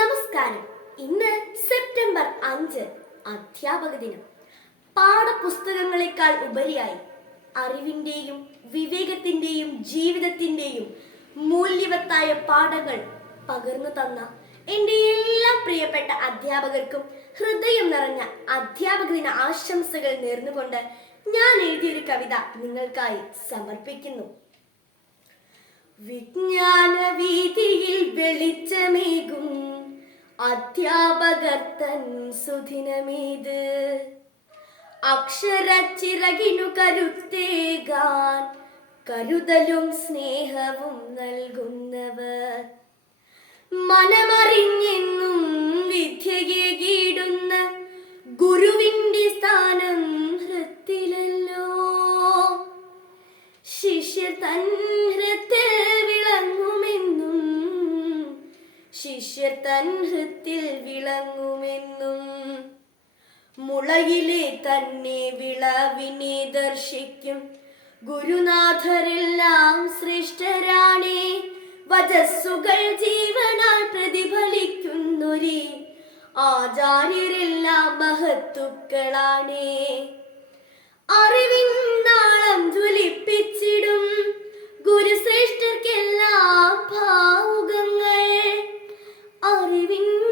നമസ്കാരം. ഇന്ന് സെപ്റ്റംബർ അഞ്ച് അധ്യാപക ദിനം. പാഠപുസ്തകങ്ങളെക്കാൾ ഉപരിയായി അറിവിന്റെയും വിവേകത്തിന്റെയും ജീവിതത്തിന്റെയും മൂല്യവത്തായ പാഠങ്ങൾ പകർന്നു തന്ന എന്റെ എല്ലാ പ്രിയപ്പെട്ട അധ്യാപകർക്കും ഹൃദയം നിറഞ്ഞ അധ്യാപക ദിന ആശംസകൾ നേർന്നുകൊണ്ട് ഞാൻ എഴുതിയൊരു കവിത നിങ്ങൾക്കായി സമർപ്പിക്കുന്നു. വിജ്ഞാന വീതിയിൽ വെളിച്ചമേകും അധ്യാപകർ തൻ സുദിനമേത് അക്ഷരച്ചിറകിനു കരുത്തേകാൻ കരുതലും സ്നേഹവും നൽകുന്നവർ. മനമറിഞ്ഞെന്നും വിദ്യയെ കീടുന്ന ഗുരുവിന്റെ സ്ഥാനം ഹൃത്തിലല്ലോ. ശിഷ്യർ തൻ ഹൃത്തിൽ വിളങ്ങുമെന്നും ശിഷ്യർ തൻ ഹൃത്തിൽ വിളങ്ങുമെന്നും മുളയിലെ തന്നെ വിളവിനെ ദർശിക്കും ഗുരുനാഥരെല്ലാം ശ്രേഷ്ഠരാണേ. വജസ്സുകൾ ജീവനാൽ പ്രതിഫലിക്കുന്നൊരേ ആചാര്യരെല്ലാം മഹത്തുക്കളാണേ. in